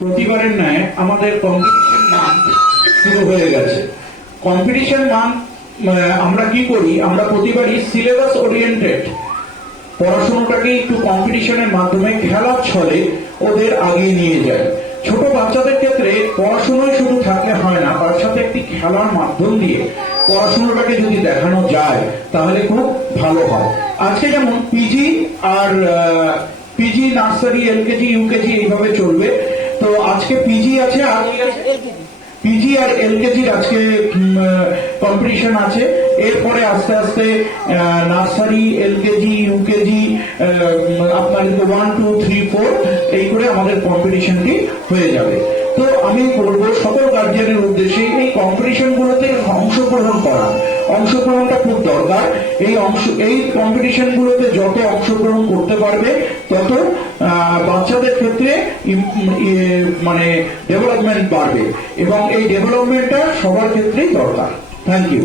প্রতিবারের ন্যায় আমাদের কম্পিটিশন মান্থ শুরু হয়ে গেছে। কম্পিটিশন মান্থ আমরা কি করি, আমরা প্রতিবারই সিলেবাস ওরিয়েন্টেড পড়াশোনাটাকে একটু কম্পিটিশনের মাধ্যমে খেলার ছলে ওদের আগিয়ে নিয়ে যায়। ছোট বাচ্চাদের ক্ষেত্রে পড়াশোনায় শুধু থাকলে হয় না, তার সাথে একটি খেলার মাধ্যম দিয়ে পড়াশোনাটাকে যদি দেখানো যায় তাহলে খুব ভালো হয়। আজকে যেমন পিজি আর পিজি, নার্সারি, এলকেজি, ইউকেজি এইভাবে চলবে। তো আজকে পিজি আছে, আর পিজি আর এলকেজির আজকে কম্পিটিশন আছে। এরপরে আস্তে আস্তে নার্সারি, এলকেজি, ইউকেজি, আপনার 1, 2, 3, 4 এই করে আমাদের কম্পিটিশনটি হয়ে যাবে। তো আমি বলবো সকল গার্জিয়ানের উদ্দেশ্যে এই কম্পিটিশন গুলোতে অংশগ্রহণ করা, অংশগ্রহণটা খুব দরকার। এই কম্পিটিশন গুলোতে যত অংশগ্রহণ করতে পারবে তত বাচ্চাদের ক্ষেত্রে মানে ডেভেলপমেন্ট বাড়বে, এবং এই ডেভেলপমেন্টটা সবার ক্ষেত্রেই দরকার। Thank you.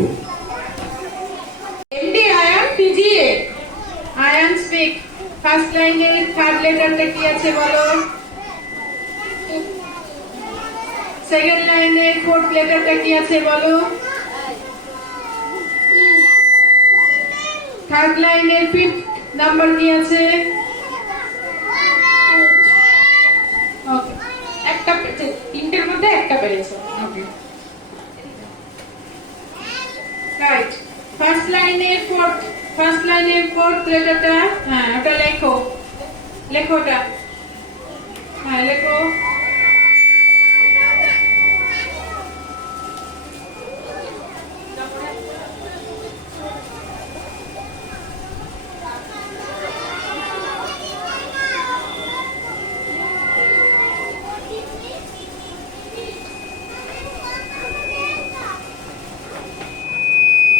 MD Ayan PGA Ayan speak first লাইনে থার্ড লেটারটা কি আছে বলো? সেকেন্ড লাইনে ফোর্থ লেটারটা কি আছে বলো? থার্ড লাইনের ফিফথ নাম্বার কি আছে? ওকে, একটা তিনটের মধ্যে একটা পেরেছো। ওকে, রাইট। ফার্স্ট লাইনের ফোর্থ লেটারটা, হ্যাঁ ওটা লেখো, ওটা হ্যাঁ লেখো।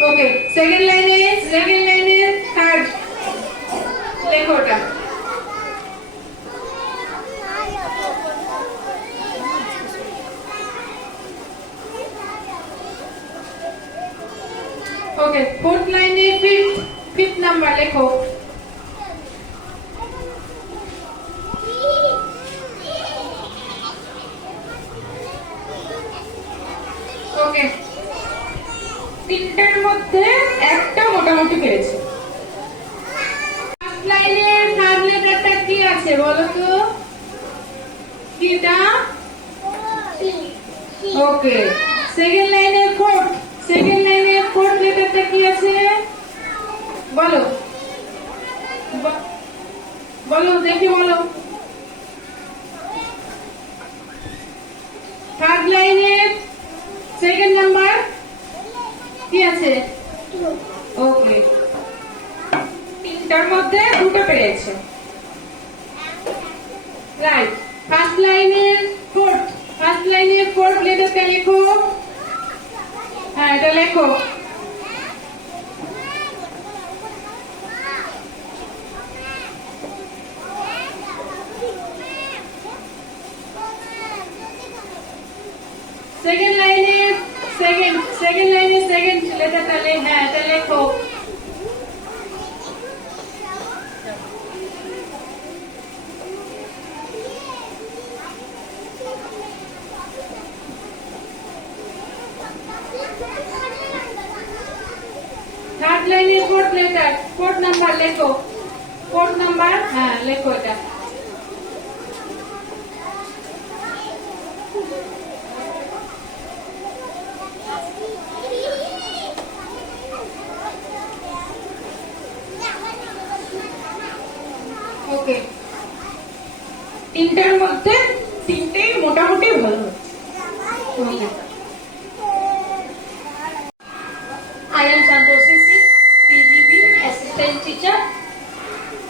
ওকে, সেকেন্ড লাইনে থার্ড লেখো ওটা। ওকে, ফোর্থ লাইনে ফিফথ নাম্বার লেখো। ওকে, তিনটার মধ্যে একটা মোটামুটি পেয়েছে। ফার্স্ট লাইনের থার্ড লেটারটা কি আছে বলো তো? কি এটা? ওকে, সেকেন্ড লাইনের ফোর্থ লেটারটা কি আছে বলো? বলো দেখি, বলো। থার্ড লাইনের সেকেন্ড নাম্বার কি আছে? ওকে, তিনটার মধ্যে দুটো পেয়েছে। রাইট। ফার্স্ট লাইনের ফোর্থ লেটারটা লেখো। হ্যাঁ এটা লেখো। সেকেন্ড লাইনের সেকেন্ড লেটারটা হ্যাঁ এটা লেখো। থার্ড লাইনের ফোর্থ নাম্বার লেখো। হ্যাঁ লেখো এটা। ওকে, তিনটার মধ্যে তিনটেই মোটামুটি ভালো হচ্ছে। Ayan Santoshi PGB assistant teacher.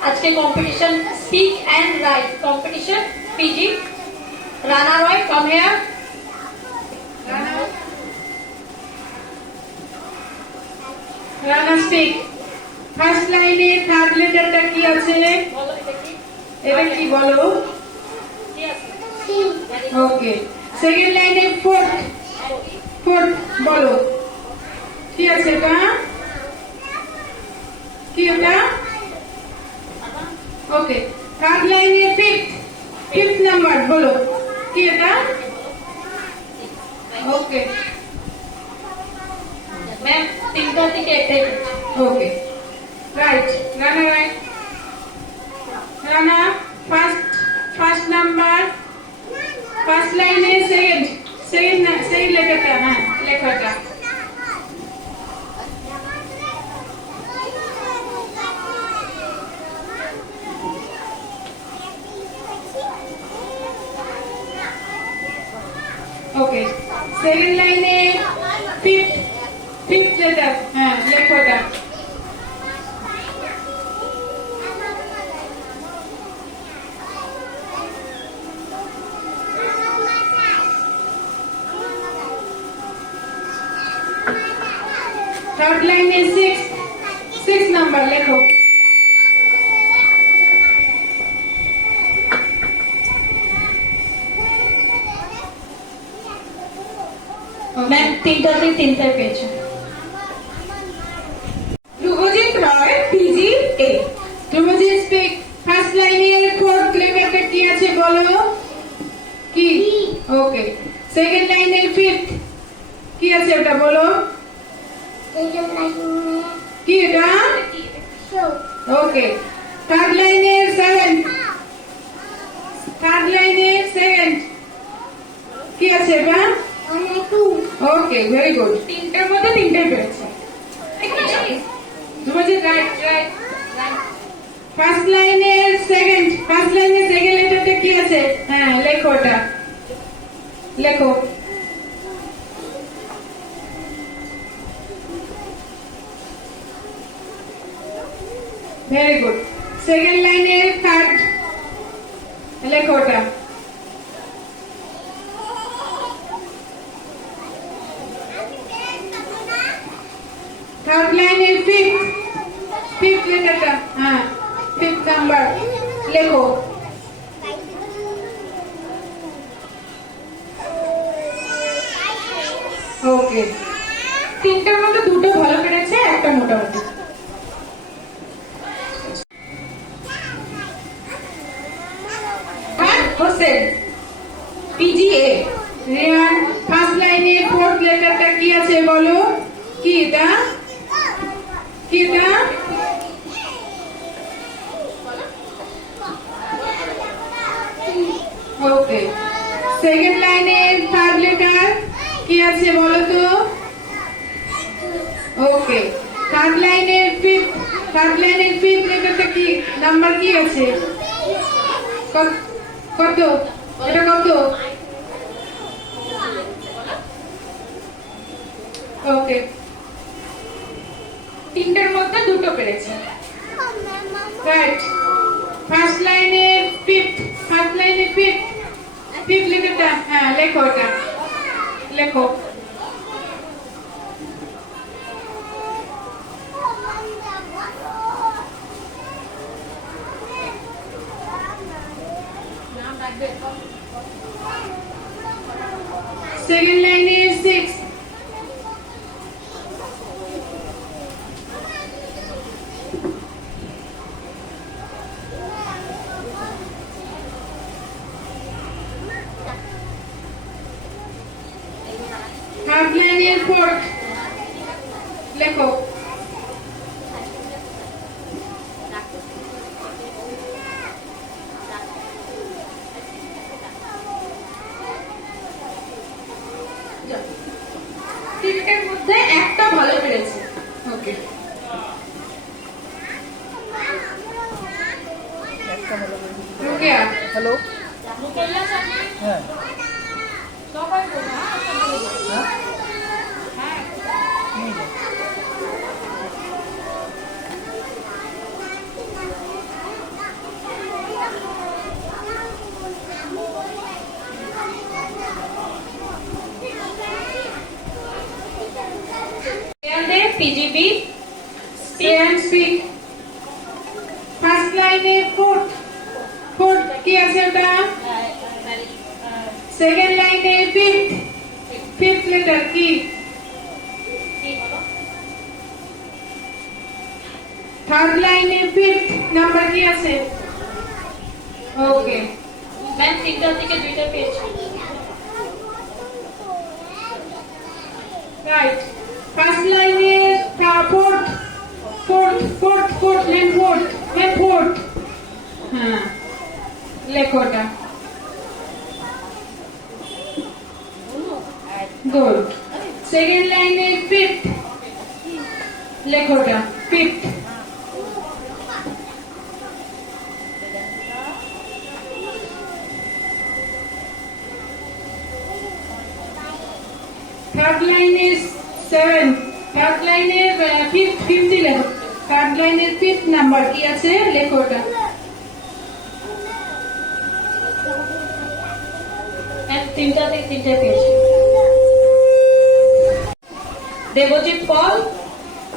আজকে competition speak and write competition PG. Rana Roy, come here. Rana speak. First লাইনে থার্ড লেটারটা কি আছে? এটা কি বলো? ওকে, সেকেন্ড লাইনে ফোর্থ বলো কি আছে? এটা কি? ওটা ওকে। থার্ড লাইনে ফিফথ নাম্বার বলো কি এটা? ওকে ম্যাম 3টা থেকে 1টায় পেয়েছি। Okay right. রানা রাইট। রানা ফার্স্ট নাম্বার ফার্স্ট লাইনে সেকেন্ড লেটারটা হ্যাঁ লেখাটা ওকে সেকেন্ড লাইনে ফিফথ লেটার হ্যাঁ লেখাটা থার্ড লাইনে সিক্স নাম্বার লেখো ম্যাম 3টা থেকে 3টায় পেয়েছি। ধ্রুবজিৎ রয় পিজি এ। ধ্রুবজিৎ স্পিক ফার্স্ট লাইনের ফোর্থ লেটারটা কি আছে বলো? কি? ওকে সেকেন্ড লাইনের ফিফথ কি আছে ওটা বলো? কি এটা? ওকে থার্ড লাইনের সেভেন্থ কি আছে এটা? Okay very good. তিনটার মধ্যে তিনটাই পেরেছে। ধ্রুবজিৎ রাইট রাইট ফার্স্ট লাইনের সেকেন্ড লেটারটা কি আছে? হ্যাঁ লেখো ওটা লেখো ভেরি গুড। সেকেন্ড লাইনের থার্ড লেখো ওটা থার্ড লাইনের ফিফথ লেটারটা হ্যাঁ ফিফথ নাম্বার লেখো ওকে তিনটার মধ্যে দুটো ভালো পেরেছে একটা মোটামুটি। হোসেন পিজিএ। রিয়ান ফার্স্ট লাইনে ফোর্থ লেটারটা কি আছে বলো? কি এটা? ওকে সেকেন্ড লাইনের থার্ড লেটার কি আছে বলো তো? ওকে থার্ড লাইনের ফিফথ লেটারটা কি নাম্বার কি আছে? কত এটা কত? ওকে তিনটার মধ্যে দুটো পেরেছে রাইট। ফার্স্ট লাইনে ফিফথ লেটারটা হ্যাঁ লেখো ওটা লেখো সেকেন্ড লাইনে সিক্স থার্ড লাইনের ফোর্থ লেখো তিনটার মধ্যে একটা ভালো পেরেছে। ওকে রুকিয়া হ্যালো হ্যাঁ সবাই বলো পিজিবি স্পিক ফার্স্ট লাইনে ফোর্থ কি আছে ওটা? সেকেন্ড লাইনে ফিফথ লেটার কি? থার্ড লাইনে ফিফথ নাম্বার কি আছে? ওকে ম্যাম 3টা থেকে 2টা পেয়েছি। রাইট ফার্স্ট লাইনে ফোর্থ ম্যাম ফোর্থ হ্যাঁ লেখোটা গুড সেকেন্ড লাইনে ফিফথ লেখোটা ফিফথ থার্ড লাইনে সেভেন থার্ড লাইনের ফিফথ লেখো থার্ড লাইনের ফিফথ নাম্বার কি আছে লেখোটা ম্যাম তিনটাতে তিনটে পেয়েছি। দেবজিৎ পল,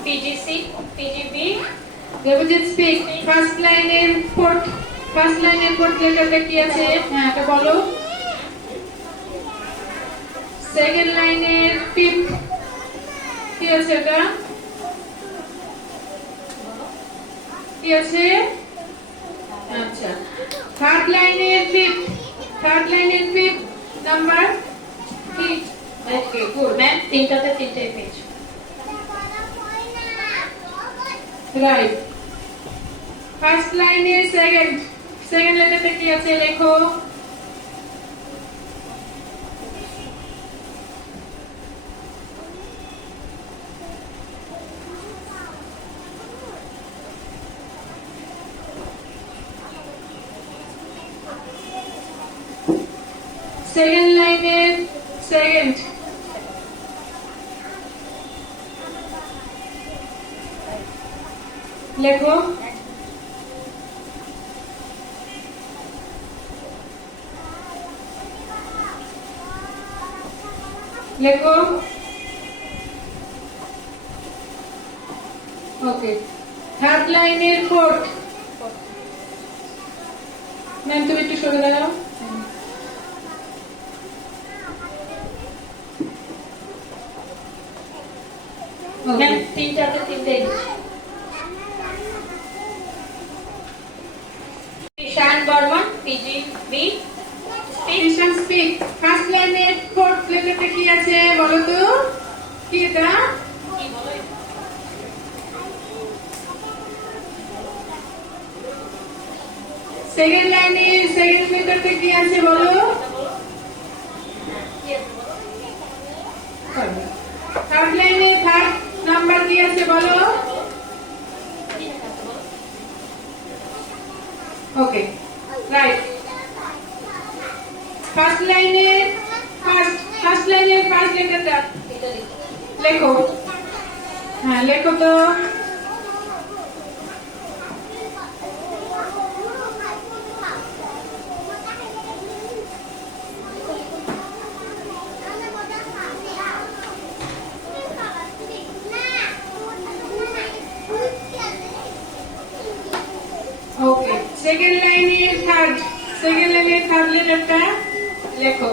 পিজিসি, পিজিবি, দেবজিৎ স্পিক ফার্স্ট লাইনের ফোর্থ লেটারটা কি আছে হ্যাঁ এটা বলো সেকেন্ড লাইনের ফিফথ কি আছে এটা কি আছে আচ্ছা থার্ড লাইনের ফিফথ নাম্বার কি ওকে গুড ম্যাম তিনটাতে তিনটে পেয়েছি। রাইট ফার্স্ট লাইনের সেকেন্ড লেটারটা কি আছে লেখো সেকেন্ড লাইনের সেকেন্ড লেখো লেখো ওকে থার্ড লাইনের ফোর্থ ম্যাম তুমি একটু সরে দাঁড়াও ম্যাম তিনটাতে তিনটে ঈশান বর্মন, পিজিবি, টিউশন স্পিক ফার্স্ট লাইনের ফোর্থ লেটারটা কি আছে বলো তো কি এটা সেকেন্ড লাইনের সেকেন্ড লেটারটা কি আছে বলো থার্ড লাইনে থার্ড নাম্বার কি আছে বলো ওকে রাইট ফার্স্ট লাইনের ফার্স্ট লেটারটা লেখো হ্যাঁ লেখো তো ওকে সেকেন্ড লাইনের থার্ড লেটারটা লেখো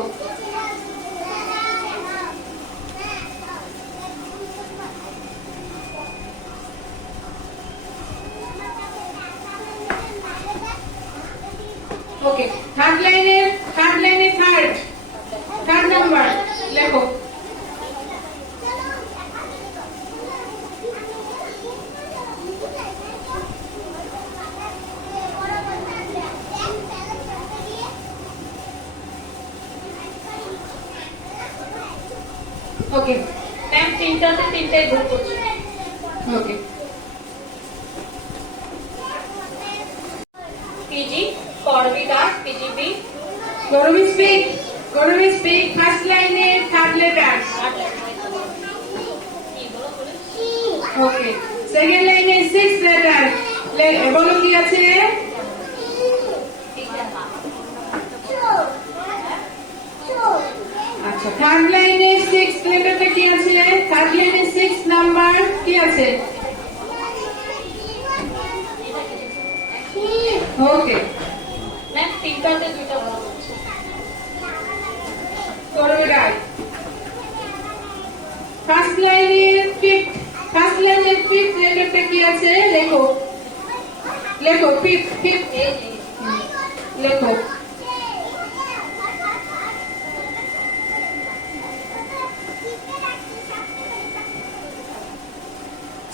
ওকে থার্ড লাইনের থার্ড নাম্বার লেখো ওকে ম্যাম তিনটাতে তিনটে ভুল করছি। ওকে পিজি, করবি দাস, পিজিবি, গৌরবী স্পিক ফার্স্ট লাইনে থার্ড লেটার ওকে সেকেন্ড লাইনে সিক্স লেটার বলো কি আছে আচ্ছা থার্ড লাইনে সিক্স লেটারটা কি আছে থার্ড লাইনে সিক্স নাম্বার কি আছে ওকে ম্যাম তিনটাতে দুইটা ভুল করছি। করবে রাইট ফার্স্ট লাইনের ফিফথ লেটারটা কি আছে লেখো ফিফথ লেখো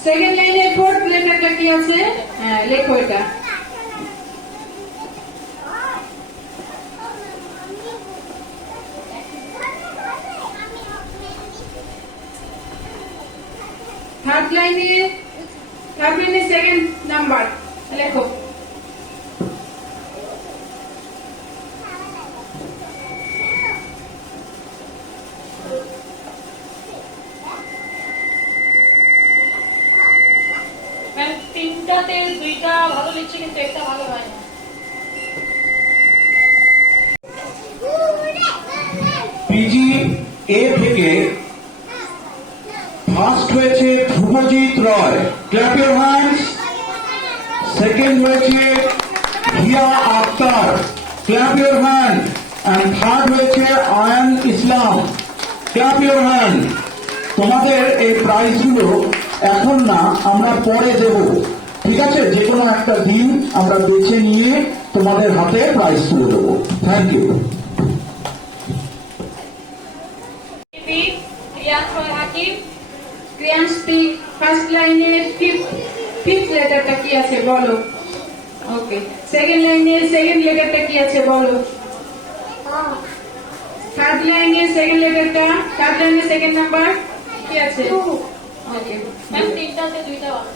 সেকেন্ড লাইনের ফোর্থ লেটারটা কি আছে? হ্যাঁ, লেখো এটা। থার্ড লাইনে সেকেন্ড নাম্বার লেখো। ম্যাম তিনটাতে দুইটা ভালো লিখছে কিন্তু একটা ভালো হয় না। পিজি এ থেকে ফার্স্ট হয়েছে Dhrubajit Roy, clap your hands. Second হয়েছে Hiya Akhtar, clap your hand. And third হয়েছে Ayan Islam, clap your hand. তোমাদের এই প্রাইজগুলো এখন না, আমরা পরে দেব, ঠিক আছে? যে কোনো একটা দিন আমরা বেছে নিয়ে তোমাদের হাতে প্রাইজ তুলে দেবো। Thank you. Riyaz Roy Hakim. Kriyan speak first লাইনের ফিফথ লেটারটা কি আছে বলো। ওকে, সেকেন্ড লাইনের সেকেন্ড লেটারটা কি আছে বলো। থার্ড লাইনের সেকেন্ড লেটারটা, থার্ড লাইনের সেকেন্ড নাম্বার কি আছে? ওকে ম্যাম তিনটাতে দুইটা ভালো।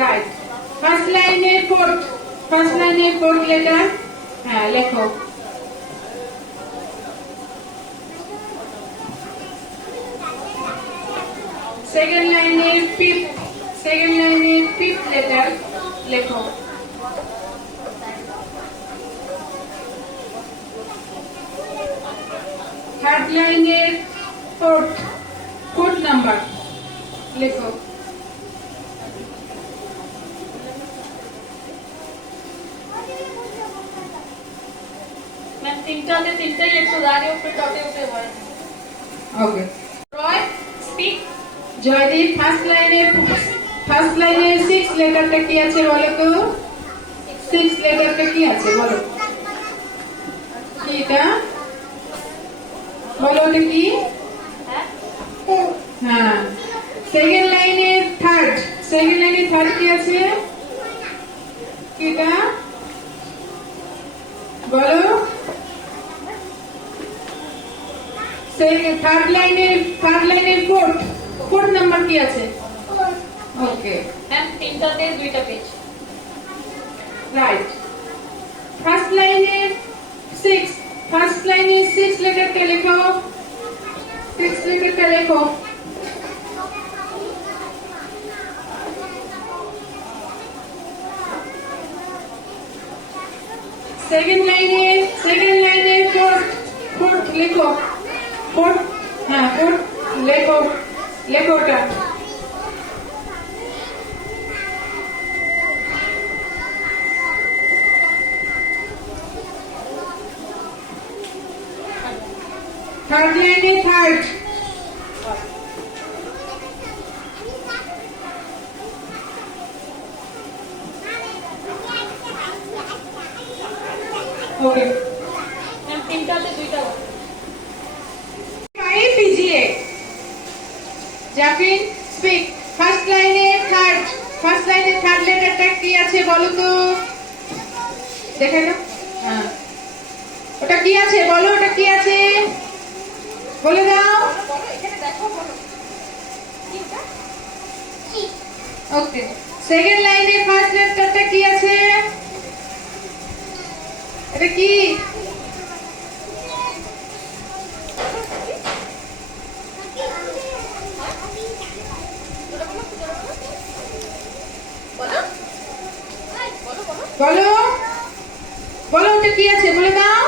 রাইট। ফার্স্ট লাইনের ফোর্থ লেটার, হ্যাঁ লেখো। সেকেন্ড লাইনের ফিফথ লেটার লেখো। থার্ড লাইনের ফোর্থ নাম্বার লেখো। ম্যাম তিনটাতে তিনটাই একটু দাঁড়িয়ে উপরে ডটে উঠে হয় না। ওকে। রয় স্পিক। জয়দীপ ফার্স্ট লাইনের সিক্স লেটারটা কি আছে বলো তো। সিক্স লেটারটা কি আছে বলো। কি এটা বলো, ওটা কি? হ্যাঁ। সেকেন্ড লাইনের থার্ড কি আছে? কি এটা বলো। থার্ড লাইনের ফোর্থ নাম্বার কি আছে? ওকে, ম্যাম তিনটাতে দুইটা পেজ। রাইট। ফার্স্ট লাইনের সিক্স লেটারটা লেখো। সেকেন্ড লাইনের ফোর্থ লেখো। ফোর্থ লেখো ওটা। থার্ড লাইনে থার্ড, ওকে। ম্যাম তিনটাতে দুইটা ভালো। পিজিএ জাফরিন স্পিক ফার্স্ট লাইনে থার্ড লেটারটা কি আছে বলো তো। দেখে না, হ্যাঁ ওটা কি আছে বলো। ওটা কি আছে বলে দাও। ওকে, সেকেন্ড লাইনে ফার্স্ট লেটারটা কি আছে? এটা কি? বলো ওটা কি আছে বলে দাও।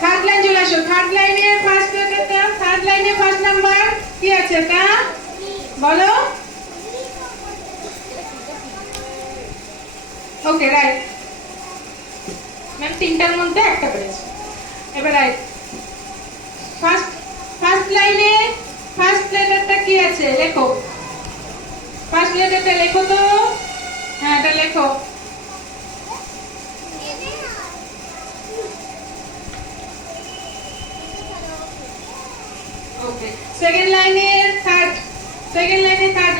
থার্ড লাইন চলে আসো। থার্ড লাইনের ফার্স্ট লেটারটা, থার্ড লাইনের ফার্স্ট নাম্বার কি আছে তা বলো। ওকে, রাইট। ম্যাম তিনটার মধ্যে একটা পেয়েছে। এবার রাইট। ফার্স্ট লাইনে ফার্স্ট লেটারটা কি আছে লেখো। ফার্স্ট লেটারটা লেখো তো। হ্যাঁ, এটা লেখো। ওকে। ওকে সেকেন্ড লাইনের থার্ড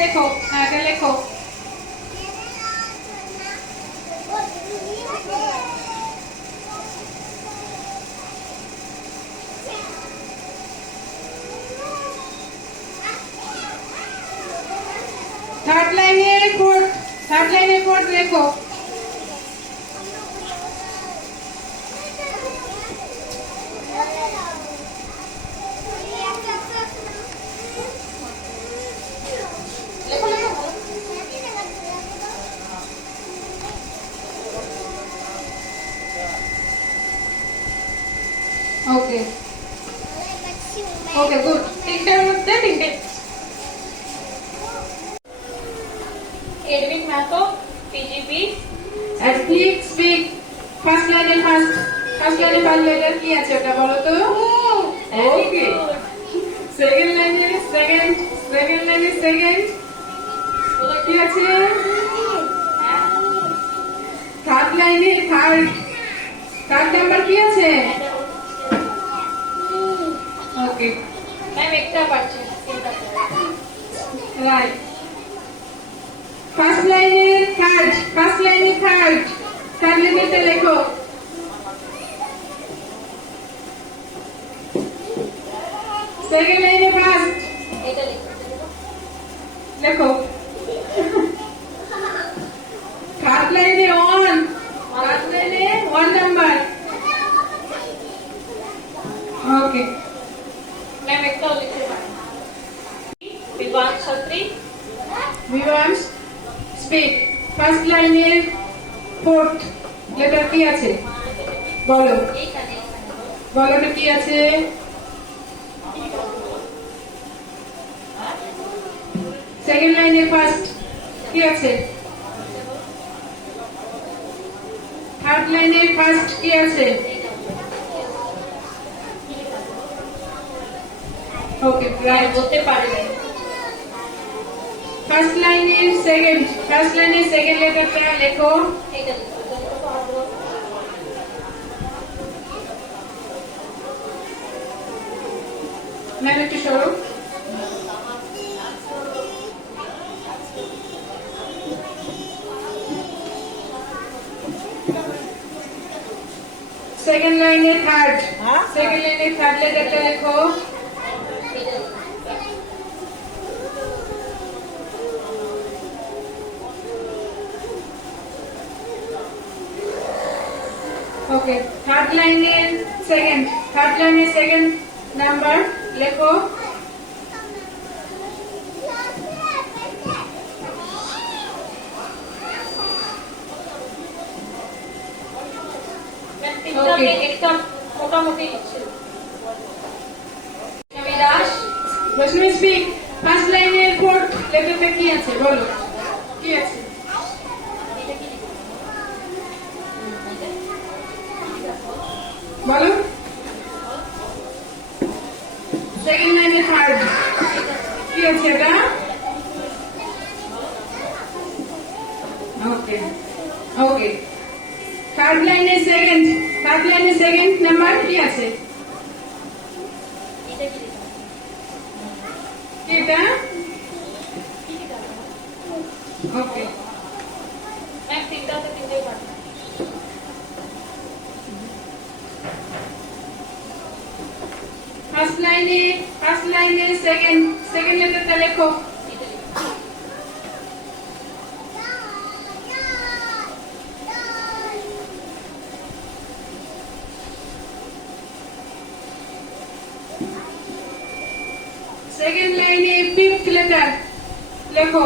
লেখো হ্যাঁ এটা লেখো থার্ড লাইনের ফোর্থ লেখো ওকে ওকে গুড তিনটার মধ্যে তিনটে এডবিন মাতো পিজিবি স্পিক স্পিক ফার্স্ট লাইনের ফার্স্ট লেটার কি আছে ওটা বলো তো ওকে সেকেন্ড লাইনের সেকেন্ড কি আছে থার্ড লাইনে থার্ড নাম্বার কি আছে ওকে ম্যাম একটা পাচ্ছি তিনটা রাইট ফার্স্ট লাইনে থার্ড লাইনেতে লেখো সেকেন্ড লাইনে ফার্স্ট এটা লিখো লেখো থার্ড লাইনে ওয়ান নাম্বার ওকে ম্যাম একটাও লিখতে পারি বিভাগ ছাত্রী ভিভান্স স্পিক ফার্স্ট লাইনের ফোর্থ লেটার কি আছে বলো এইখানে বলো তো কি আছে সেকেন্ড লাইনের ফার্স্ট কি আছে থার্ড লাইনের ফার্স্ট কি আছে ওকে রাইট বলতে পারি ফার্স্ট লাইনের সেকেন্ড লেটারটা লেখো এটা লিখো ম্যাম একটু সরো সেকেন্ড লাইনের থার্ড লেটারটা লেখো এটা লিখো ওকে থার্ড লাইনের সেকেন্ড নাম্বার লেখো ম্যাম তিনটা Okay. একটা মোটামুটি ছিল আমি দাস রশ্মি স্পিক ফার্স্ট লাইনের ফোর্থ লেটারটা কি আছে বলো কি আছে এটা কি লিখো বলো সেকেন্ড লাইনের থার্ড কি আছে এটা ওকে ওকে থার্ড লাইনের সেকেন্ড নাম্বার কি আছে এটা কি লিখো কি এটা ওকে ম্যাম তিনটাতে তিনটেই পারি ফার্স্ট লাইনে সেকেন্ড লেটারটা লেখো এটা লিখো সেকেন্ড লাইনে ফিফথ লেটার লেখো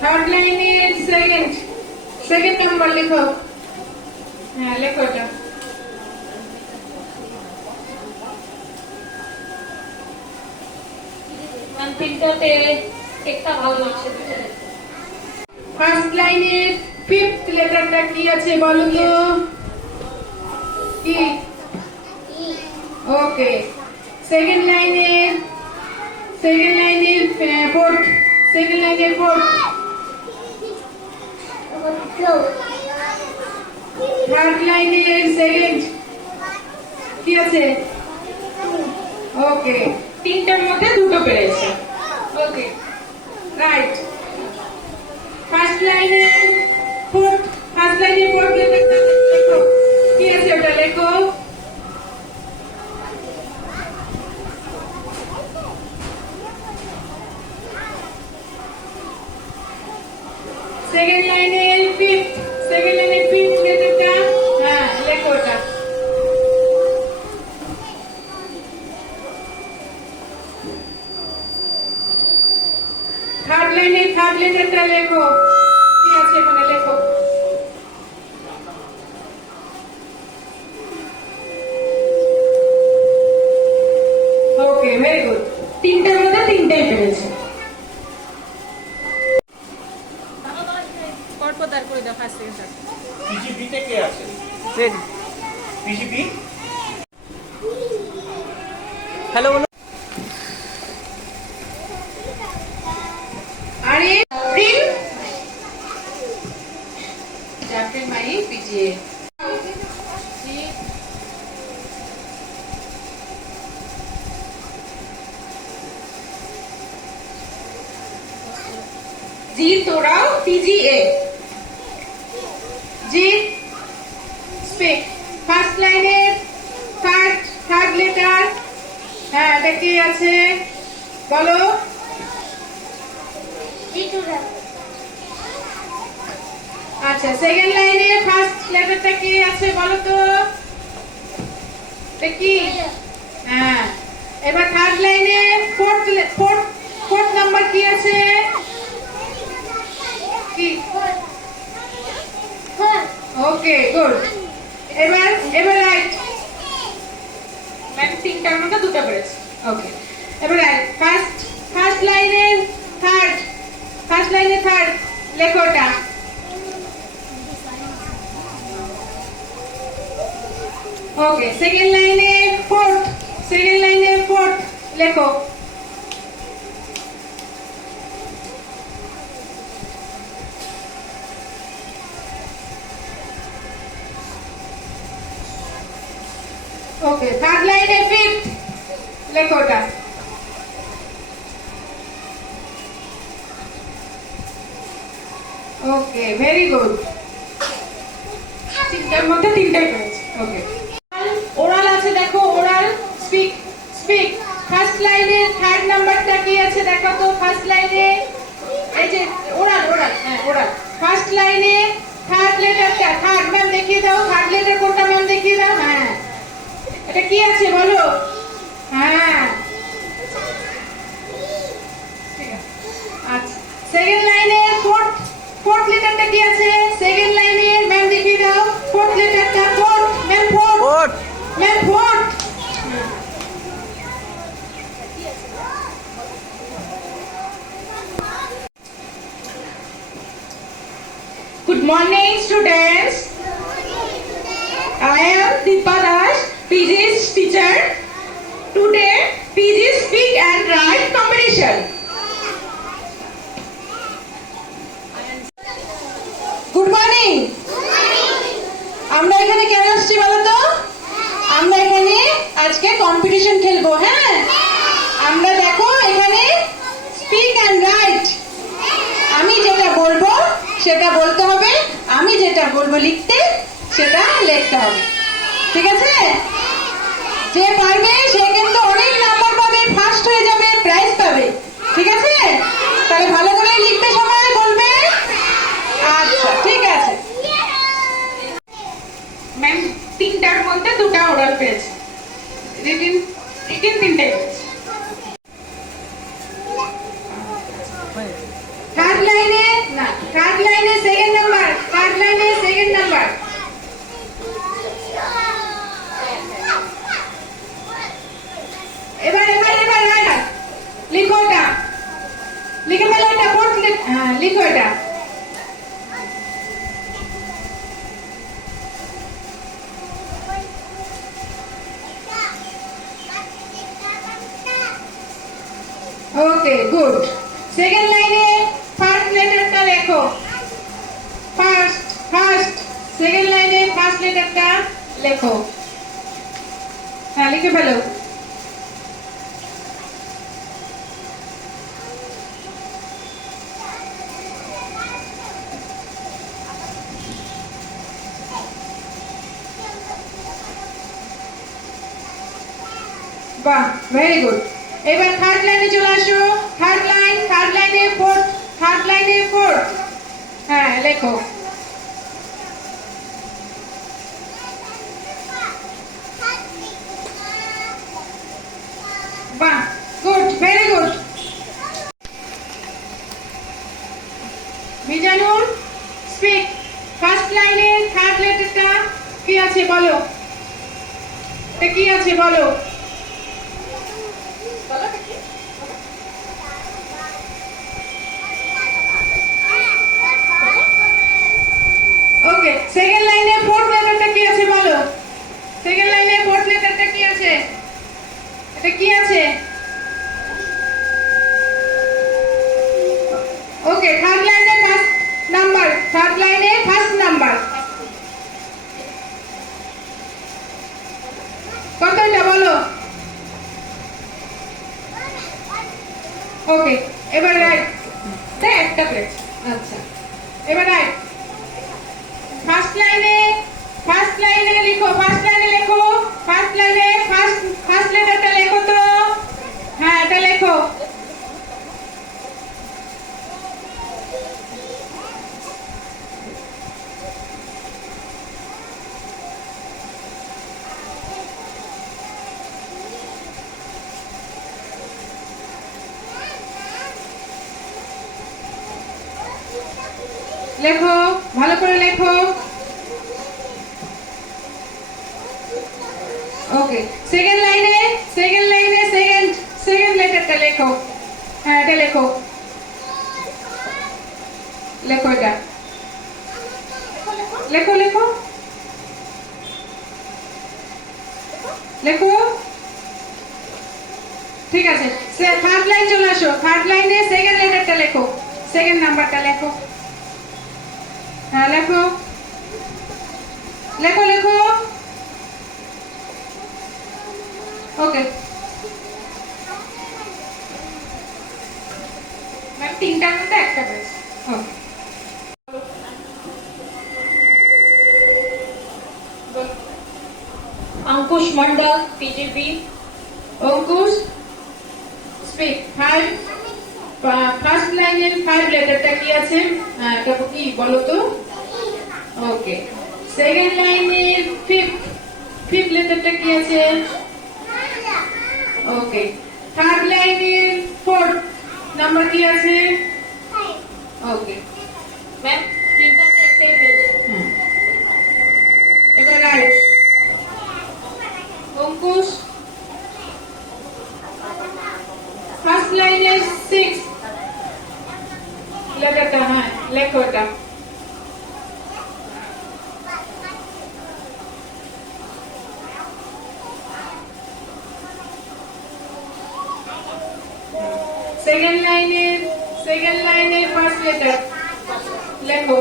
থার্ড লাইনে সেকেন্ড নাম্বার লেখো হ্যাঁ লেখো এটা ম্যাম তিনটাতে একটা ভালো লাগছে ফার্স্ট লাইনের ফিফথ লেটারটা কি আছে বলো তো কি ওকে সেকেন্ড লাইনের ফোর্থ থার্ড লাইনের সেকেন্ড কি আছে? ওকে, তিনটার মধ্যে দুটো পেরেছে। ওকে, রাইট। ফার্স্ট লাইনে ফোর্থ, ফার্স্ট লাইনে ফোর্থ লেটারটা লেখো। কি আছে ওটা লেখো। সেকেন্ড লাইনে ফিফথ, সেকেন্ড লাইনে ফিফথ লেটারটা হ্যাঁ লেখো ওটা। থার্ড লাইনে থার্ড লেটারটা লেখো। কি আছে এখানে লেখো। ওকে, ভেরি গুড। তিনটার মধ্যে তিনটাই পেরেছে। পরপর দাঁড় করে দাও ফার্স্ট সেকেন্ড পিজিবিতে কে আছে? রেডি পিজিবি হ্যালো বলো আরে প্রিন জাফরিন মাই পিজিএ জি তোরাও পিজিএ জি স্পিক ফার্স্ট লাইনে থার্ড লেটার হ্যাঁ এটা কি আছে বলো আচ্ছা সেকেন্ড লাইনে ফার্স্ট লেটারটা কি আছে বলো তো এটা কি হ্যাঁ এবার থার্ড লাইনে ফোর্থ নাম্বার কি আছে কি ওকে গুড এবার রাইট ম্যাম তিনটার মধ্যে দুটো পেরেছে ওকে এবার রাইট ফার্স্ট লাইনে থার্ড লেখো ওটা ওকে সেকেন্ড লাইনে ফোর্থ লেখো ওকে থার্ড লাইনে ফিফথ লেখো ওটা ওকে ভেরি গুড তিনটার মধ্যে তিনটাই পেয়েছে ওকে ওরাল আছে দেখো ওরাল স্পিক ফার্স্ট লাইনে থার্ড নাম্বারটা কি আছে দেখো তো ফার্স্ট লাইনে এই যে ওরাল হ্যাঁ ওরাল ফার্স্ট লাইনে থার্ড লেটারটা থার্ড ম্যাম দেখিয়ে দাও থার্ড লেটার কোনটা ম্যাম দেখিয়ে দাও হ্যাঁ এটা কি আছে বলো হ্যাঁ ঠিক আছে আচ্ছা সেকেন্ড লাইনে ফোর্থ লেটারটা কি আছে সেকেন্ড লাইনে ম্যাম দেখিয়ে দাও ফোর্থ লেটারটা fourth what ma'am fourth Good morning, students. I am Deepa Das, PG's teacher. Today, PG Speak and Write competition. Good morning. আমরা এখানে কেন আসছি বলো তো আমরা এখানে আজকে কম্পিটিশন খেলবো হ্যাঁ আমরা দেখো এখানে স্পিক অ্যান্ড রাইট আমি যেটা বলবো সেটা বলতে হবে আমি যেটা বলবো লিখতে সেটা লিখতে হবে ঠিক আছে যে পারবে সে কিন্তু অনেক নাম্বার পাবে ফার্স্ট হয়ে যাবে প্রাইজ পাবে ঠিক আছে তাহলে ভালো করে লিখতে সবাই বলবে আচ্ছা ঠিক আছে ম্যাম তিনটার মধ্যে দুটো অর্ডার পেয়েছে রিটিন তিনটাই পেয়েছে থার্ড লাইনে সেকেন্ড নাম্বার এবার লিখো এটা লিখে ফেলো এটা হ্যাঁ লিখো এটা ওকে গুড সেকেন্ড লাইনে ফার্স্ট লেটারটা লেখো ফার্স্ট সেকেন্ড লাইনে ফার্স্ট লেটারটা লেখো। হ্যাঁ, লিখে ফেলো। বাহ, ভেরি গুড। এবার থার্ড লাইনে চলে আসো। থার্ড লাইনে ফোর্থ। হ্যাঁ, লেখো। বাহ, good, very good. Mizanur, speak. First লাইনে থার্ড লেটারটা কি আছে বলো? এটা কি আছে বলো? ওকে, সেকেন্ড লাইনে ফোর্থ লেটারটা কি আছে বলো? সেকেন্ড লাইনে ফোর্থ লেটারটা কি আছে? এটা কি আছে? ওকে, থার্ড লাইনে ফার্স্ট নাম্বার। কতটা বলো? ওকে, এবার রাইট। একটা পেজ। আচ্ছা, এবার রাইট। ফার্স্ট লাইনে লিখো। ফার্স্ট লাইনে ফার্স্ট লেটারটা লেখো তো। হ্যাঁ, এটা লেখো। লেখো, ভালো করে লেখো। ওকে, সেকেন্ড লাইনে সেকেন্ড লেটারটা লেখো। হ্যাঁ, এটা লেখো। লেখো এটা। লেখো। ঠিক আছে, থার্ড লাইন চলে আসো। থার্ড লাইনে সেকেন্ড লেটারটা লেখো। সেকেন্ড নাম্বারটা লেখো। হ্যাঁ, লেখো। ওকে ম্যাম, তিনটার মধ্যে একটা পেজ। ওকে, अंकुश मंडल पीजीपी। অঙ্কুশ, স্পিক। ফার্স্ট লাইনের ফাইভ লেটারটা কি আছে? এটা কি বলো তো? ওকে, সেকেন্ড লাইনের ফিফথ লেটারটা কি আছে? ওকে, থার্ড লাইনের ফোর্থ নাম্বার কি আছে? ওকে, मैम তিনটাতে একটাই পেজ। এবার রাইট। অঙ্কুশ, ফার্স্ট লাইনের সিক্স লেটারটা, হ্যাঁ লেখো এটা। সেকেন্ড লাইনের ফার্স্ট লেটার লেখো।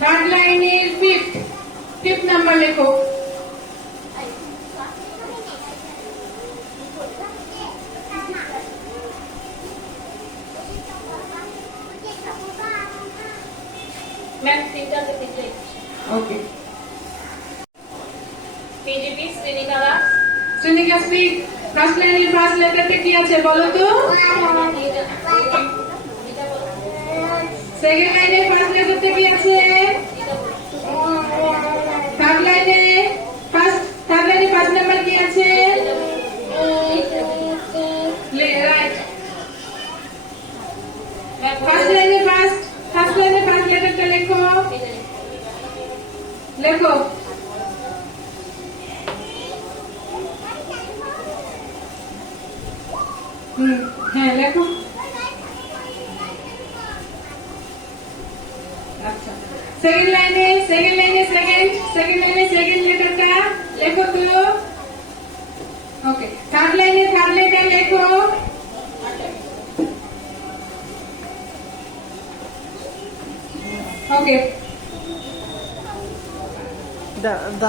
থার্ড লাইনের ফিফথ নাম্বার লেখো। मैम তিনটাতে তিনটাই। ওকে, पीजीपी श्रीनिका दास। শ্রেণিকা, স্পিক। ফার্স্ট লাইনের ফার্স্ট লেটারটা কি আছে বলো তো? সেকেন্ড লাইনের ফার্স্ট লেটারটা কি আছে? থার্ড লাইনে ফার্স্ট নাম্বার কি আছে? রাইট। ফার্স্ট লাইনে ফার্স্ট লেটারটা লেখো। হ্যাঁ, লেখো। আচ্ছা, সেকেন্ড লাইনে সেকেন্ড লেটারটা লেখো তো। ওকে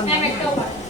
ম্যাম একটাও পারে